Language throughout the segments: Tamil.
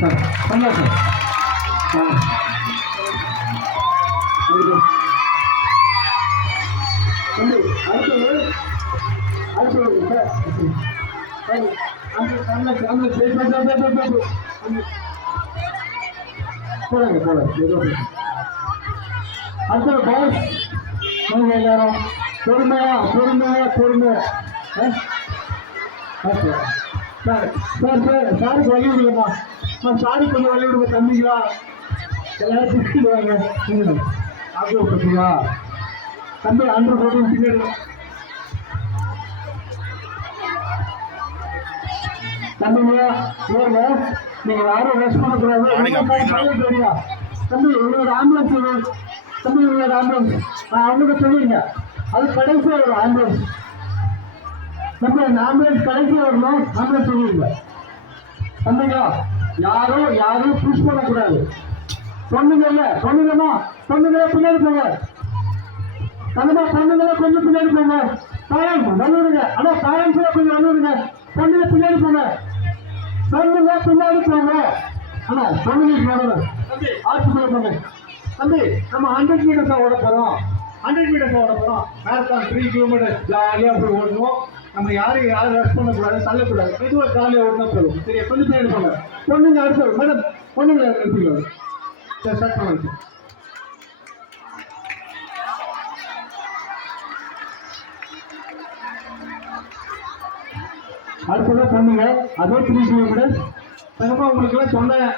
சந்தோஷம். அடுத்து போடுங்க அடுத்த பாஸ் நீங்க எல்லாரும் பொறுமையா சாருக்கு வழி விடுங்கம்மா. சாரி கொஞ்சம் வழி விடுங்க தம்பிங்களா. எல்லாரும் திட்டுவாங்க ஆகியோப்பா தம்பி அன்று போட்டு பின்னாடி தம்பிங்களா நீங்க யாரும் ரெஸ்ட் பண்ணக்கூடாது. தெரியா தம்பி உங்களோட ஆம்புலன்ஸ் தம்பி உங்களோட ஆம்புலன்ஸ் அவங்களுக்கு சொல்லிடுங்க. அது கடைசியாக ஒரு ஆம்புலன்ஸ் நம்ம ஆம்புலன்ஸ் கடைசியாக வரணும். ஆம்புலன்ஸ் சொல்லிடுங்க தம்பிங்களா. யாரும் புஷ் பண்ணக்கூடாது. பொண்ணுங்களா பின்னாடி போங்க. பொண்ணுங்களா கொஞ்சம் பின்னாடி போங்க. தாயம் நல்லுடுங்க. ஆனா தாயம் கூட கொஞ்சம் நல்லுடுங்க. பொண்ணுங்க பின்னாடி போங்க. ஆனா பொண்ணுங்களுக்கு நடணும். ஆட்சி சொல்ல போங்க தம்பி. நம்ம 100 மீட்டர்ஸ் ஓட போறோம். மேரத்தான் 3 கிலோமீட்டர் ஜாலியா போய் ஓடணும். நம்ம யாரும் ரெஸ்ட் பண்ணக்கூடாது, தள்ளக்கூடாது. மெதுவாக ஜாலியா ஓடினா போதும். சரியா கொஞ்சம் பின்னாடி போங்க. பொண்ணுங்க அடுத்த மேடம் பொண்ணுங்க எடுத்துக்கலாம். ஸ்டார்ட் பண்ணுங்க. அடுத்ததான் பொண்ணுங்க அதே 3 கிலோமீட்டர். தங்கம்மா உங்களுக்கு எல்லாம் சொன்னேன்.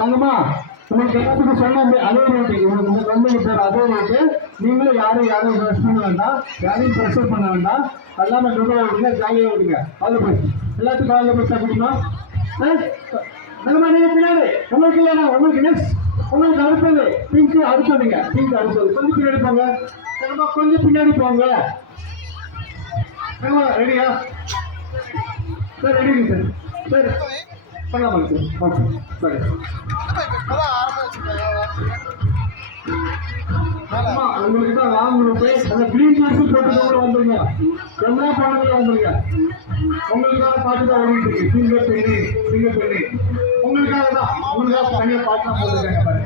தங்கம்மா உங்களுக்கு எல்லாத்துக்கும் சொன்ன அதே ரேட்டு உங்களுக்கு சொன்னீங்க சார். அதே ரேட்டு நீங்களும் யாரும் ரெஸ்ட் பண்ண வேண்டாம். யாரையும் ப்ரெஷர் பண்ண வேண்டாம். எல்லாமே மெதுவாக விடுங்க, ஜாலியாக விடுங்க. அதில் போய் எல்லாத்துக்கும் அதில் போய் சாப்பிடுமா தங்கம்மா. நீங்கள் பின்னாடி உங்களுக்கு இல்லைண்ணா உங்களுக்கு நெக்ஸ்ட் உங்களுக்கு அடுத்தது பிங்க்கு அடுத்ததுங்க. கொஞ்சம் பின்னாடி போங்க. தங்கம்மா கொஞ்சம் பின்னாடி போங்க. தங்கம்மா ரெடியா சார்? ரெடிங்க சார். பண்ணலாமா சார்? ஓகே சரி. உங்களுக்கு தான் லாங் குரூப் அந்த கிரீன் ஷர்ட் போட்டு கூட வந்துருங்க. எல்லா பாடங்களும் வந்துருங்க. உங்களுக்காக பாட்டு தான் ஓடிட்டு இருக்கு. சிங்க பெண்ணி உங்களுக்காக தான். தனியாக பாட்டு தான் போட்டுருக்காங்க.